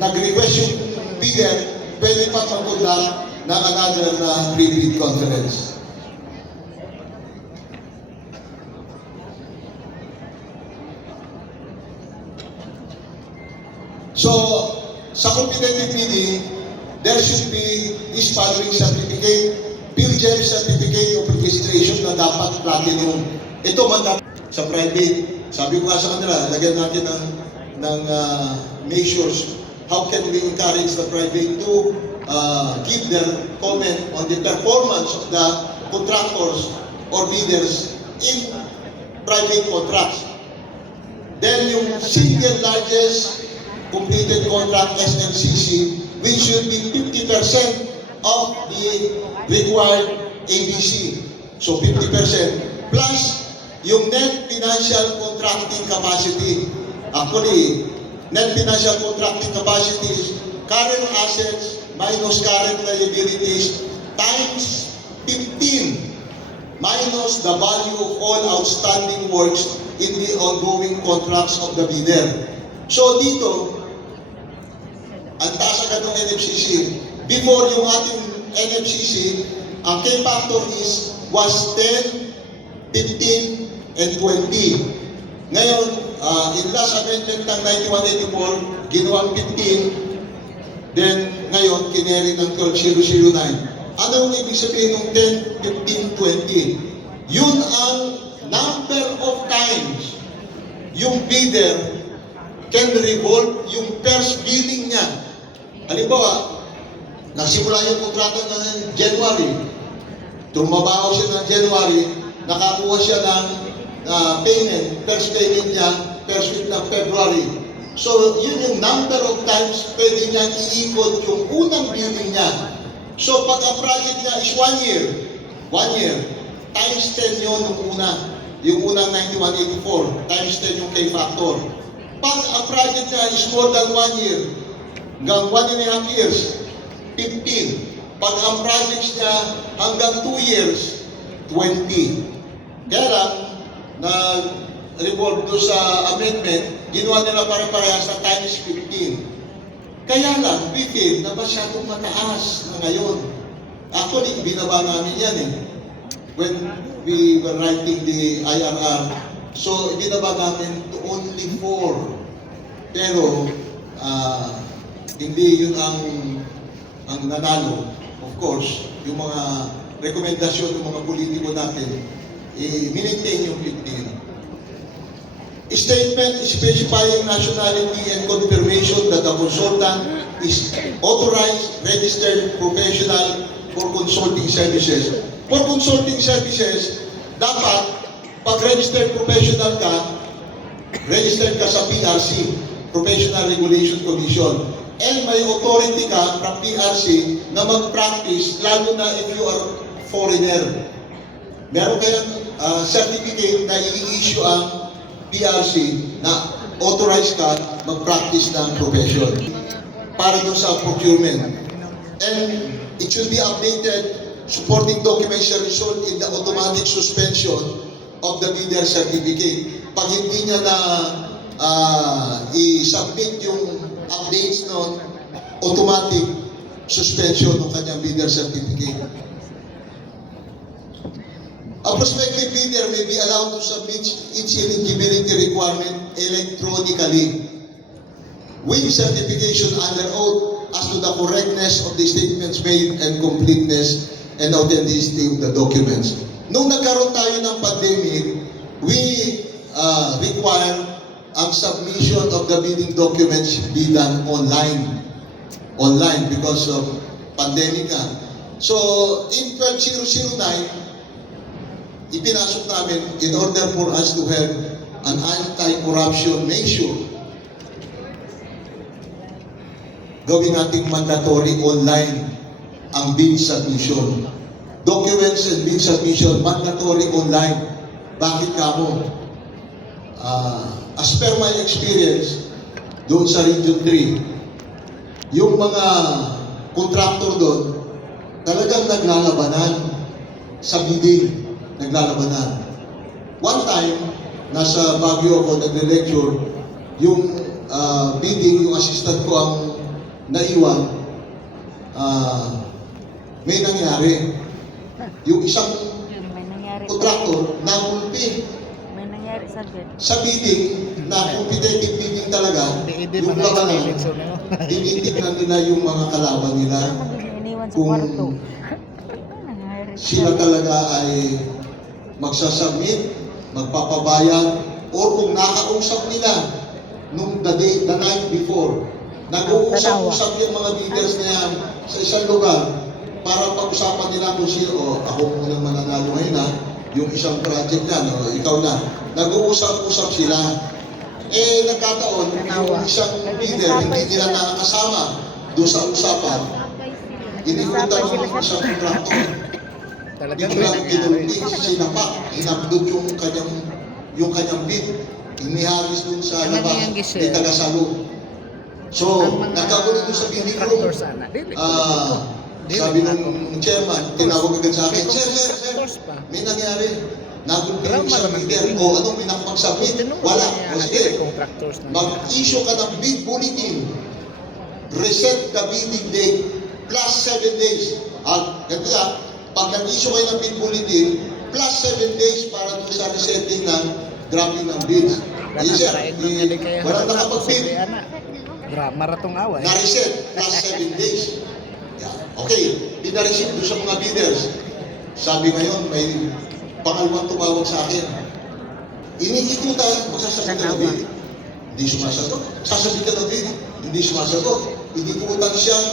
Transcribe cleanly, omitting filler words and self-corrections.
nag-request yung bidder, pwede pa mag-conduct ng another na pre-bid conference. So, sa competitive bidding, there should be this following certificate, PhilGem Certificate of Registration na dapat platinum. Ito man sa private. Sabi ko nga sa kanila, lagyan natin ng measures. How can we encourage the private to give their comment on the performance of the contractors or bidders in private contracts? Then yung single largest completed contract SNCC, which should be 50% of the required ABC. So 50% plus yung net financial contracting capacity. Actually, net financial contracting capacity is current assets minus current liabilities times 15 minus the value of all outstanding works in the ongoing contracts of the bidder. So dito, ang taas agad ng NFCC. Before yung ating NFCC, ang K-factor was 10, 15, and 20. Ngayon, in last amendment ng 9184, ginawang 15, then ngayon, kineri ng 12009. Ano ang ibig sabihin ng 10, 15, 20? Yun ang number of times yung bidder can revolve yung first bidding niya. Halimbawa, nagsimula yung kontrata ng January, tumabaho siya ng January, nakakuha siya ng payment, first payment niya, first week ng February. So, yun yung number of times pwede niyang iikot yung unang bidding niya. So, pag ang project niya is 1 year, times 10 yun yung unang 9184, times 10 yung K-factor. Pag ang project niya is more than 1 year, hanggang 1.5 years, 15. Pag ang project niya hanggang 2 years, 20. Kaya lang, na-revolve doon sa amendment, ginawa nila pare-parehas sa times 15. Kaya lang, we feel na masyadong mataas na ngayon. Actually, binaba namin yan when we were writing the IRR. So, binaba namin to only 4. Pero, hindi yun ang nanalo. Of course, yung mga rekomendasyon ng mga politiko natin, i-maintain yung 15. Statement specifying nationality and confirmation that the consultant is authorized, registered professional for consulting services. For consulting services, dapat pag registered professional ka, registered ka sa PRC, Professional Regulation Commission. And may authority ka from PRC na mag-practice, lalo na if you are foreigner. Meron kayang certificate na i-issue ang PRC na authorized ka mag-practice ng profession para doon sa procurement. And it should be updated. Supporting documents shall result in the automatic suspension of the bidder certificate. Pag hindi niya na i-submit yung updates noon, automatic suspension ng kanyang bidder certificate. A prospective bidder may be allowed to submit its eligibility requirement electronically with certification under oath as to the correctness of the statements made and completeness and authenticity of the documents. Nung nagkaroon tayo ng pandemic, we require ang submission of the bidding documents be done online because of pandemic nga. So, in 12009, ipinasok namin in order for us to have an anti-corruption measure. Gawin natin mandatory online ang bid submission. Documents and bid submission, mandatory online. Bakit kamo? As per my experience, doon sa Region 3, yung mga contractor doon, talagang naglalabanan sa bidding. Naglalabanan. One time, nasa Baguio ako nagre-lecture, yung bidding, yung assistant ko ang naiwan, may nangyari. Yung isang May nangyari. kontraktor namulpi May nangyari sa bed. sa bidding na competitive bidding talaga, yung labanan, tinitignan nila yung mga kalaban nila Magiging iniwan sa kung kwarto. Nangyari. sila talaga ay magsasubmit, magpapabayad, or kung nakausap nila nung the night before, nag-uusap-usap yung mga leaders na yan sa isang lugar para pag-usapan nila kung sino, ako muna mananalo ngayon ha, yung isang project yan, ikaw na. Nag-uusap-usap sila. Nagkataon, yung isang leader, hindi nila nakakasama doon sa usapan. Inipunta ng isang kontraktor. Talagang may Biglang nangyari. kinulpi, sinapak, hinabdot yung kanyang bid. Inihalis dun sa Ano labas, yung gise? di taga-salo. So, Ang mga nagkagulo doon sa meeting room. contractor sana, dili. Dili, Sabi mga ng chairman, tinawag agad sa akin, Sir, contractors pa. may nangyari. Nagulpi yung Drama isang naman leader. din. O, may nakapag-submit? Wala. O, sige. Contractors na. Mag-issue ka ng bid bulletin. Reset the bidding date plus 7 days. At ganito yan, pag nag-issue kayo ng bid bulletin, plus 7 days para doon sa resetting ng dropping ng bids. Yes, sir. Walang nakapag-bid. Drama ratong away. Na-reset plus 7 days. Yeah. Okay, pinareceive doon sa mga bidders. Sabi ngayon, may pangalawang tumawag sa akin. Iniikutan, magsasabi ka ng bid. Hindi sumasagot. Sasabi ka ng bid. Hindi sumasagot. Iniikutan siya.